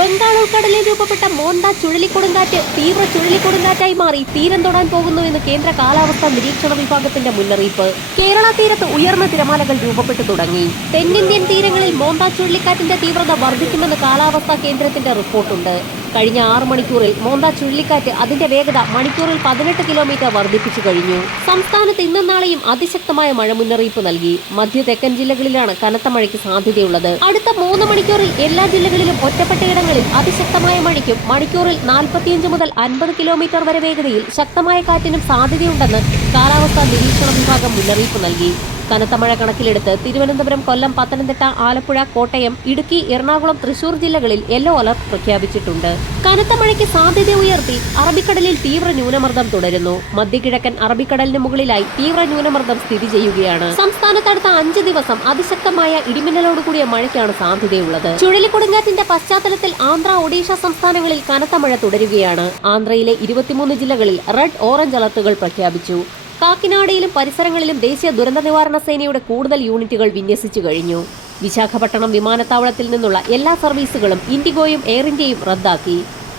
ബംഗാൾ ഉൾക്കടലിൽ രൂപപ്പെട്ട മോണ്ട ചുഴലിക്കൊടുങ്കാറ്റ് തീവ്ര ചുഴലിക്കൊടുങ്കാറ്റായി മാറി തീരം തൊടാൻ പോകുന്നു എന്ന് കേന്ദ്ര കാലാവസ്ഥാ നിരീക്ഷണ വിഭാഗത്തിന്റെ മുന്നറിയിപ്പ്. കേരള തീരത്ത് ഉയർന്ന തിരമാലകൾ രൂപപ്പെട്ടു തുടങ്ങി. തെന്നിന്ത്യൻ തീരങ്ങളിൽ മോണ്ട ചുഴലിക്കാറ്റിന്റെ തീവ്രത വർദ്ധിക്കുമെന്ന് കാലാവസ്ഥാ കേന്ദ്രത്തിന്റെ റിപ്പോർട്ടുണ്ട്. കഴിഞ്ഞ ആറ് മണിക്കൂറിൽ മോന്ത ചുഴലിക്കാറ്റ് അതിന്റെ വേഗത മണിക്കൂറിൽ പതിനെട്ട് കിലോമീറ്റർ വർദ്ധിപ്പിച്ചു കഴിഞ്ഞു. സംസ്ഥാനത്ത് ഇന്നും നാളെയും അതിശക്തമായ മഴ മുന്നറിയിപ്പ് നൽകി. മധ്യ തെക്കൻ ജില്ലകളിലാണ് കനത്ത മഴയ്ക്ക് സാധ്യതയുള്ളത്. അടുത്ത മൂന്ന് മണിക്കൂറിൽ എല്ലാ ജില്ലകളിലും ഒറ്റപ്പെട്ടയിടങ്ങളിൽ അതിശക്തമായ മഴയ്ക്കും മണിക്കൂറിൽ നാൽപ്പത്തിയഞ്ച് മുതൽ അൻപത് കിലോമീറ്റർ വരെ വേഗതയിൽ ശക്തമായ കാറ്റിനും സാധ്യതയുണ്ടെന്ന് കാലാവസ്ഥാ നിരീക്ഷണ വിഭാഗം മുന്നറിയിപ്പ് നൽകി. കനത്ത മഴ കണക്കിലെടുത്ത് തിരുവനന്തപുരം കൊല്ലം പത്തനംതിട്ട ആലപ്പുഴ കോട്ടയം ഇടുക്കി എറണാകുളം തൃശൂർ ജില്ലകളിൽ യെല്ലോ അലർട്ട് പ്രഖ്യാപിച്ചിട്ടുണ്ട്. കനത്ത മഴയ്ക്ക് സാധ്യത ഉയർത്തി അറബിക്കടലിൽ തീവ്ര ന്യൂനമർദ്ദം തുടരുന്നു. മധ്യകിഴക്കൻ അറബിക്കടലിന് മുകളിലായി തീവ്ര ന്യൂനമർദ്ദം സ്ഥിതി ചെയ്യുകയാണ്. സംസ്ഥാനത്ത് അടുത്ത അഞ്ച് ദിവസം അതിശക്തമായ ഇടിമിന്നലോട് കൂടിയ മഴയ്ക്കാണ് സാധ്യതയുള്ളത്. ചുഴലിക്കൊടുങ്കാറ്റിന്റെ പശ്ചാത്തലത്തിൽ ആന്ധ്ര ഒഡീഷ സംസ്ഥാനങ്ങളിൽ കനത്ത മഴ തുടരുകയാണ്. ആന്ധ്രയിലെ ഇരുപത്തിമൂന്ന് ജില്ലകളിൽ റെഡ് ഓറഞ്ച് അലർട്ടുകൾ പ്രഖ്യാപിച്ചു. കാക്കിനാടയിലും പരിസരങ്ങളിലും ദേശീയ ദുരന്ത നിവാരണ സേനയുടെ കൂടുതൽ യൂണിറ്റുകൾ വിന്യസിച്ചു കഴിഞ്ഞു. വിശാഖപട്ടണം വിമാനത്താവളത്തിൽ നിന്നുള്ള എല്ലാ സർവീസുകളും ഇൻഡിഗോയും എയർ ഇന്ത്യയും റദ്ദാക്കി.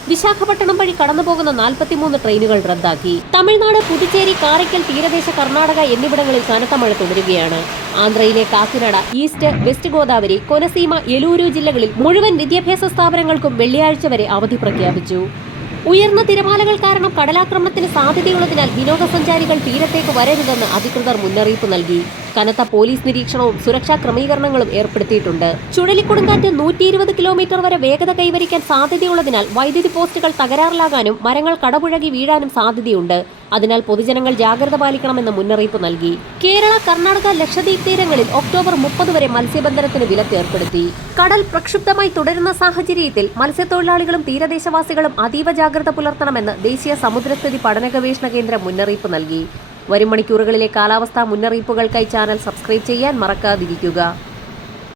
വിശാഖപട്ടണം വഴി കടന്നുപോകുന്ന നാൽപ്പത്തിമൂന്ന് ട്രെയിനുകൾ റദ്ദാക്കി. തമിഴ്നാട് പുതുച്ചേരി കാരയ്ക്കൽ തീരദേശ കർണാടക എന്നിവിടങ്ങളിൽ കനത്ത മഴ തുടരുകയാണ്. ആന്ധ്രയിലെ കാക്കിനാട ഈസ്റ്റ് വെസ്റ്റ് ഗോദാവരി കൊനസീമ എലൂരു ജില്ലകളിൽ മുഴുവൻ വിദ്യാഭ്യാസ സ്ഥാപനങ്ങൾക്കും വെള്ളിയാഴ്ച വരെ അവധി പ്രഖ്യാപിച്ചു. ഉയർന്ന തിരമാലകൾ കാരണം കടലാക്രമണത്തിന് സാധ്യതയുള്ളതിനാൽ വിനോദസഞ്ചാരികൾ തീരത്തേക്ക് വരരുതെന്ന് അധികൃതർ മുന്നറിയിപ്പ് നൽകി. കനത്ത പോലീസ് നിരീക്ഷണവും സുരക്ഷാ ക്രമീകരണങ്ങളും ഏർപ്പെടുത്തിയിട്ടുണ്ട്. ചുഴലിക്കൊടുങ്കാറ്റ് നൂറ്റി ഇരുപത് കിലോമീറ്റർ വരെ വേഗത കൈവരിക്കാൻ സാധ്യതയുള്ളതിനാൽ വൈദ്യുതി പോസ്റ്റുകൾ തകരാറിലാകാനും മരങ്ങൾ കടപുഴകി വീഴാനും സാധ്യതയുണ്ട്. അതിനാൽ പൊതുജനങ്ങൾ ജാഗ്രത പാലിക്കണമെന്ന് മുന്നറിയിപ്പ് നൽകി. കേരള കർണാടക ലക്ഷദ്വീപ് തീരങ്ങളിൽ ഒക്ടോബർ മുപ്പത് വരെ മത്സ്യബന്ധനത്തിന് വിലക്ക് ഏർപ്പെടുത്തി. കടൽ പ്രക്ഷുബ്ധമായി തുടരുന്ന സാഹചര്യത്തിൽ മത്സ്യത്തൊഴിലാളികളും തീരദേശവാസികളും അതീവ ജാഗ്രത പുലർത്തണമെന്ന് ദേശീയ സമുദ്രസ്ഥിതി പഠന ഗവേഷണ കേന്ദ്രം മുന്നറിയിപ്പ് നൽകി. വരും മണിക്കൂറുകളിലെ കാലാവസ്ഥാ മുന്നറിയിപ്പുകൾക്കായി ചാനൽ സബ്സ്ക്രൈബ് ചെയ്യാൻ മറക്കാതിരിക്കുക.